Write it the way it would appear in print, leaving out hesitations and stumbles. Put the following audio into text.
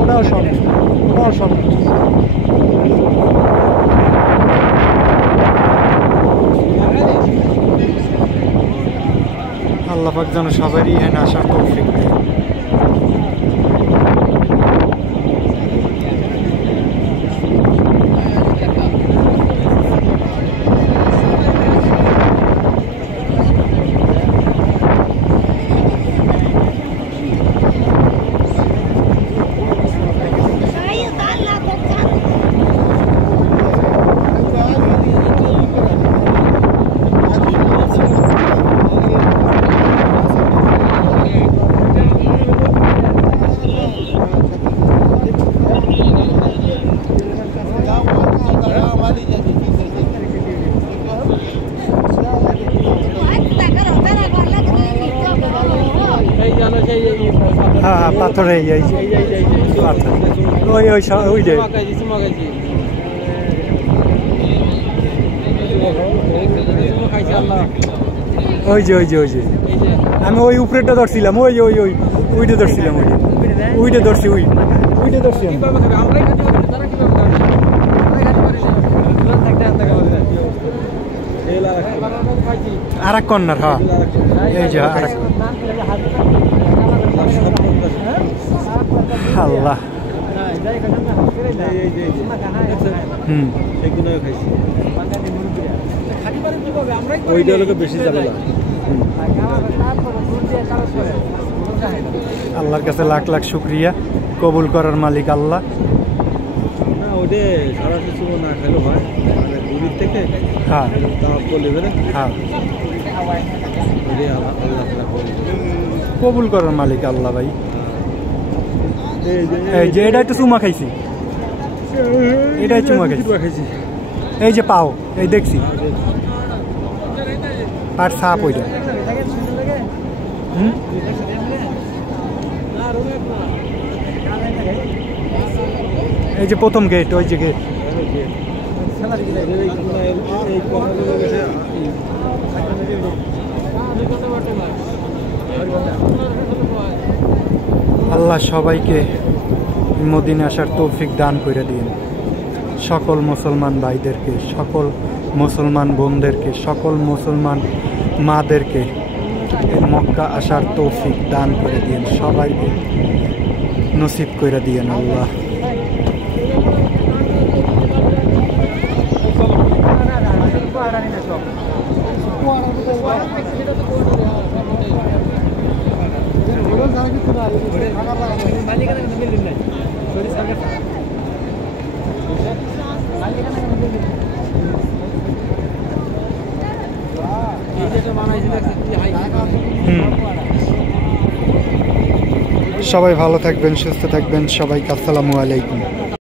ওটাও সব আল্লাহ পাক যেন সবারই এখানে আসার তৌফিক দেয়। হ্যাঁ পাথর এই পাথর ওই যে আমি ওই উপরেটা ধরছিলাম ওইটা ধরছিলাম ওইটা ধরছি আর এক কর্নার। হ্যাঁ এই যে আর আল্লাহ আল্লাহর কাছে লাখ লাখ শুকরিয়া, কবুল করার মালিক আল্লাহ। হ্যাঁ কবুল করার মালিক আল্লাহ ভাই। এই যে এটাই তো চুমা খাইছি, এটাই চুমা খাইছি। এই যে পাও এই দেখছি আর সাপ ওইটা। এই যে প্রথম গেট, ওই যে গেট। আল্লাহ সবাইকে মদিনা আসার তৌফিক দান করে দিন, সকল মুসলমান ভাইদেরকে, সকল মুসলমান বোনদেরকে, সকল মুসলমান মাদেরকে মক্কা আসার তৌফিক দান করে দিন, সবাইকে নসিব করে দিয়েন আল্লাহ। সবাই ভালো থাকবেন, সুস্থ থাকবেন, সবাইকে আসসালামু আলাইকুম।